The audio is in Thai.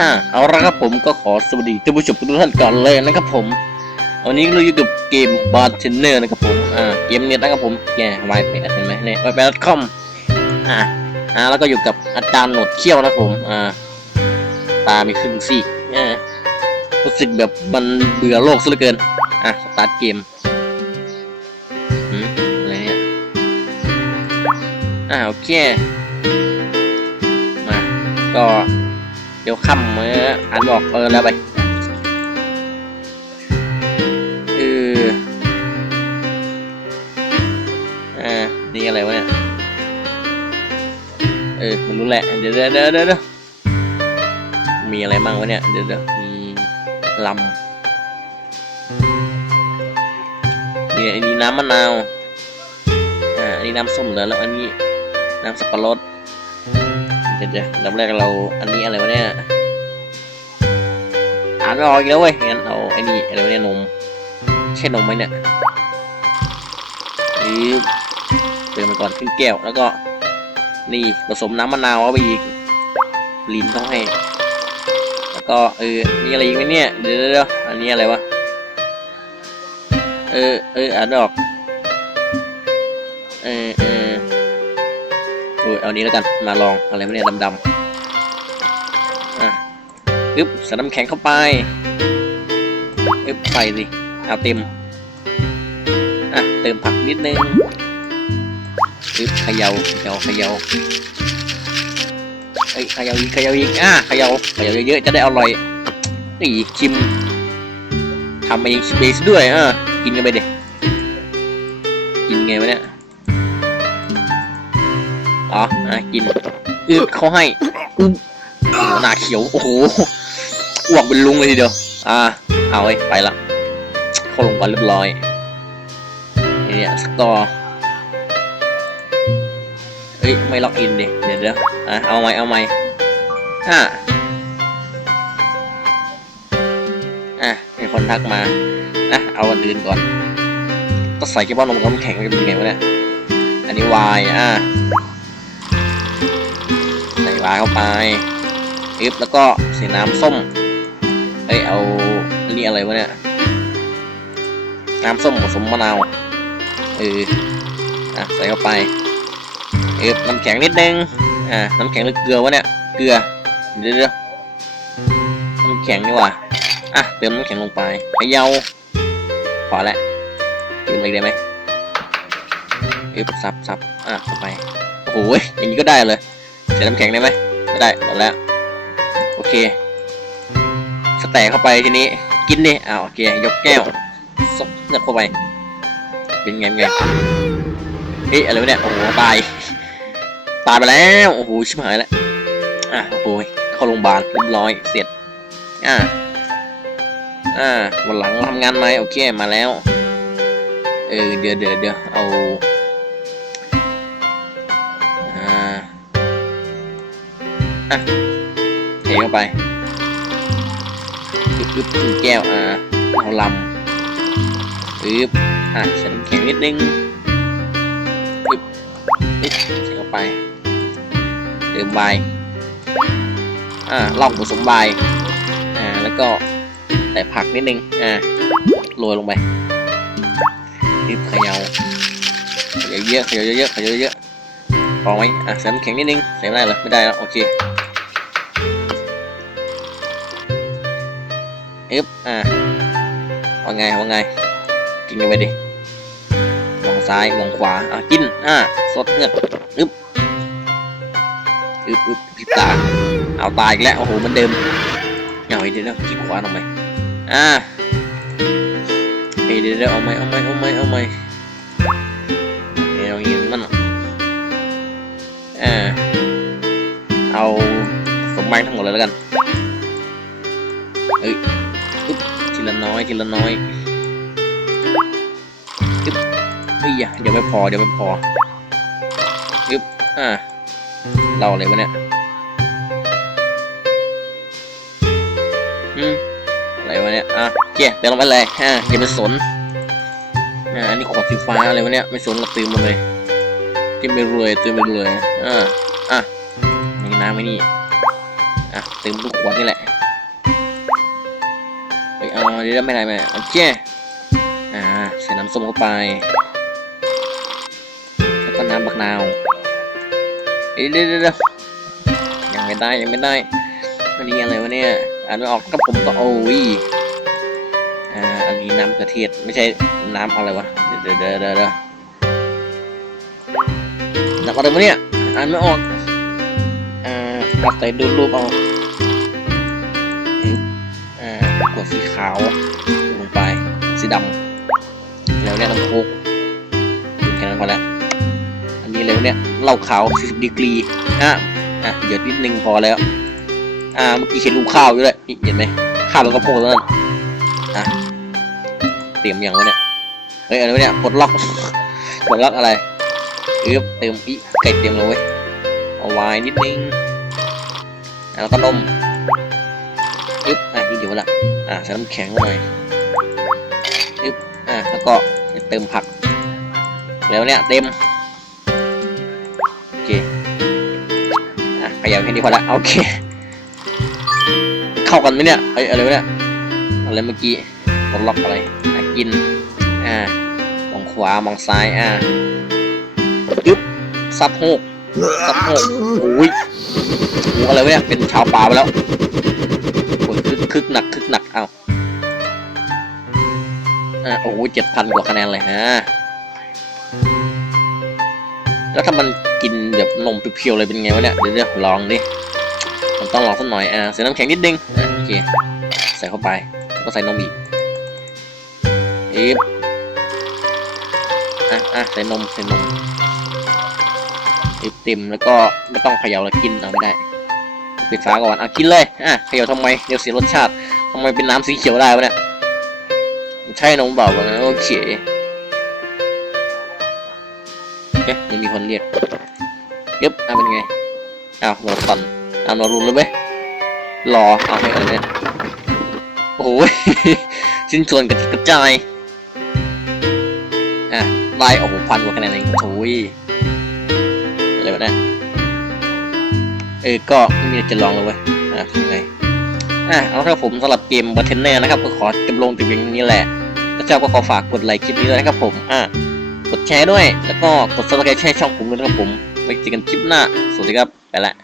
อ่าเอาละครับผมก็ขอสวัสดีท่านผู้ชมทุกท่านก่อนเลยนะครับผม วันนี้เราอยู่กับเกมบาร์เทนเนอร์นะครับผม อ่า เกมเน็ตนะครับผมแกไวายแปเห็นไหมเนี่ยวายแปดคอมอ่า อ่า แล้วก็อยู่กับอาจารย์หนวดเขี้ยวนะครับผม อ่า ตามีครึ่งซีกอ่ารู้สึกแบบมันเบื่อโลกซะเหลือเกิน อะ สตาร์ทเกมอืมอะไรเนี่ย อ่า โอเค มา ก็ เดี๋ยวค่ำเมื่ออ่านบอกเออแล้วไปเอออ่านี่อะไรวะเนี่ยเออไม่รู้แหละเดี๋ยวเดี๋ยวเดี๋ยวเดี๋ยวเดี๋ยวมีอะไรบ้างวะเนี่ยเดี๋ยวเดี๋ยวมีลำนี่อันนี้น้ำมะนาวอ่าอันนี้น้ำส้มเหลือแล้วอันนี้น้ำสับปะรด เดี๋ยวเดี๋ยวลำแรกเราอันนี้อะไรวะเนี่ยอ่านไม่ออกอีกแล้วเว้ยงั้นเอาไอ้นี่อะไรวะเนี่ยนมใช่นมไหมเนี่ยนี่เติมไปก่อนครึ่งแก้วแล้วก็ นี่ผสมน้ำมะนาวเข้าไปอีกลิ้นต้องให้ แล้วก็เออมีอะไรอีกไหมเนี่ยเดี๋ยวเดี๋ยวอันนี้อะไรวะเออเอออ่านไม่ออกเออเออ อเอานี้แล้วกันมาลองอะไรวะเนี่ยดำๆอะปึ๊บใส่น้ำแข็งเข้าไปปึ๊บใส่สิเอาเต็มอะเติมผักนิดนึงปึ๊บเขยาเขยาเขยาเอ้ยเขย่าอีกเขย่าอีกอะเขยาเขย่าเยอะๆจะได้อร่อยนี่ชิมทำเองชิมเองด้วยอะกินกันไปเด็กินไงวะเนี่ย อ๋ออะกินอึเขาให้อุ๊บโอ้โหน้าเขียว โอ้โหอ้วกเป็นลุงเลยทีเดียว อ่า เอาไว้ไปละเข้าลงวันเรียบร้อยนี่เนี่ยสกอร์เอ้ย ไม่ล็อกอินดิเดี๋ยวเดี๋ยวอะเอาไหมเอาไหมอะอะมีคนทักมา อะ เอาอันอื่นก่อน ก็ใส่แค่ว่านมกัน้ำแข็งจะเป็นยังไงวะเนี่ย อันนี้วายอะ วายเข้าไปอึบแล้วก็ใส่น้ำส้มเอ้ยเอาอันนี้อะไรวะเนี่ยน้ำส้มผสมมะนาวเอออะใส่เข้าไปเออน้ำแข็งนิดนึงอ่าน้ำแข็งหรือเกลือวะเนี่ยเกลือเดี๋ยวเดี๋ยวน้ำแข็งนี่หว่าอะเติมน้ำแข็งลงไปเย่าพอแล้วเติมอะไรได้ไหมเออซับซับอะเข้าไปโอ้โหอย่างนี้ก็ได้เลย ใส่น้ำแข็งได้ไหมไม่ได้หมดแล้ว โอเคสแต็กเข้าไปทีนี้ กินดิอ้าวโอเค ยกแก้วซบเนื้อเข้าไป เป็นไงเป็นไงเฮ้ยอะไรวะเนี่ย โอ้โห ตาย ตายไปแล้ว โอ้โห ชิบหายแล้ว อะ โอ้โห เข้าโรงพยาบาลเรียบร้อย เสร็จ อ่าอ่าวันหลังทำงานไหมโอเค มาแล้ว เออ เดี๋ยวเดี๋ยวเดี๋ยวเอา อะเทเข้าไปปึ๊บปึ๊บแก้วอ่าเอาลำปึ๊บอะใส่น้ำแข็งนิดนึงปึ๊บปึ๊บใส่เข้าไปเติมไวน์อ่าลองผสมไวน์อ่าแล้วก็ใส่ผักนิดนึงอ่าโรยลงไปปึ๊บเขย่าเขย่าเยอะเขย่าเยอะเขยาเยอะพอไหมอะใส่น้ำแข็งนิดนึงใส่ไม่ได้เหรอไม่ได้แล้วโอเค อึบอ่าว่าไงว่าไง กินกันไปดิมองซ้ายมองขวาอะกินอ่าสดเงือกอึบอึบอึบพิบตาเอาตายอีกแล้วโอ้โหมันเดิมเอาเดี๋ยวเดี๋ยวกินขวาทำไมอ่าเดี๋ยวเดี๋ยวเอาไหมเอาไหมเอาไหมเอาไหมเดี๋ยวอย่างนี้มันอ่าเอาสมบัติทั้งหมดเลยแล้วกันเอ้ย ทีละน้อยทีละน้อยอึ๊บเฮ้ยอย่าเดี๋ยวไม่พอเดี๋ยวไม่พออึ๊บอ่าเราอะไรวะเนี่ยอืมอะไรวะเนี่ยอะเคเดี๋ยวลงไปเลยอ่าอย่าไปสนอ่าอันนี้ขวดสีฟ้าอะไรวะเนี่ยไม่สนเราตื่นมาเลยตื่นไปรวยตื่นไปรวยอ่าอะนี่น้ำไม่นี่อะเติมลูกขวดนี่แหละ เฮ้ยเอาเดี๋ยวไม่ได้ไม่ได้โอเคอ่าใส่น้ำส้มเข้าไป แล้วก็น้ำบักนาวเดี๋ยวเดี๋ยวเดี๋ยวยังไม่ได้ยังไม่ได้อันนี้อะไรวะเนี่ยอ่านไม่ออกกับผมก็โอ้ยอ่าอันนี้น้ำกระเทียมไม่ใช่น้ำอะไรวะเดี๋ยวเดี๋ยวเดี๋ยวเดี๋ยวน้ำอะไรวะเนี่ยอ่านไม่ออกอ่าเอาใส่ดูรูปเอา กดสีขาวลงไป สีดำแล้วเนี่ยน้ำโคกแค่นั้นพอแล้ว อันนี้เลยเนี่ยเหล้าขาว 40 ดีกรีอะอะเดือดนิดนึงพอแล้ว อ่า เมื่อกี้เห็นลูกข้าวอยู่เลยนี่เห็นไหมข้าวแล้วก็โพดแล้วนั่นอะ เตรียมอย่างวะเนี่ย เฮ้ย อะไรวะเนี่ยปลดล็อกปลดล็อกอะไรเอ๊บเติมอีไก่เตรียมเลยเว้ยเอาไว้นิดนึงแล้วก็นม อึ๊บอะนี่เดี๋ยวละอะใส่น้ำแข็งหน่อยอึ๊บอะแล้วก็เติมผัก แล้วเนี่ยเต็มโอเคอะขยับแค่นี้พอละโอเค เข้ากันไหมเนี่ยเอ้ยอะไรเนี่ยอะไรเมื่อกี้กดล็อกอะไรอะกินอ่ามองขวามองซ้ายอะยึบซับโฮกซับโฮกโอ้ยอะไรวะเนี่ยเป็นชาวป่าไปแล้ว คึกหนักคึกหนักเอ้าอะโอ้ยเจ็ดพันกว่าคะแนนเลยฮะ แล้วถ้ามันกินแบบนมเพียวๆเลยเป็นไงวะเนี่ย เดี๋ยวเดี๋ยวลองดิ มันต้องลองสักหน่อย อ่าใส่น้ำแข็งนิดนึงอ่าโอเค ใส่เข้าไปแล้วก็ใส่นมอีกอีบอะอะใส่นมใส่นมอีบเต็มแล้วก็ไม่ต้องเขย่าแล้วกินเอาไม่ได้ ปิดฝาก่อนอะกินเลยอะเขย่าทำไมเดี๋ยวเสียรสชาติทำไมเป็นน้ำสีเขียวได้วะเนี่ยใช่นมเปล่าวะโอเคเอ๊ะมันมีคนเรียกยึบอะเป็นไงอ้าวโนตันอ้าวโนรุนเลยไหมรอเอาให้อะไรเนี่ยโอ้ยสิ้นส่วนกระจกระจายอะไล่โอ้โหพันกว่าคะแนนเองโอ้ยอะไรวเนี่ย เออก็ไม่มีจะลองเลยเว้ยอะทำไงอะเอาละครับผมสำหรับเกมบัตเทนเนอร์นะครับก็ขอจำลงแต่เพียงนี้แหละถ้าชอบก็ขอฝากกดไลค์คลิปนี้ด้วยนะครับผมอะกดแชร์ด้วย แล้วก็กดซับสไครต์ให้ช่องผมด้วยนะครับผมไว้เจอกันคลิปหน้าสวัสดีครับไปละ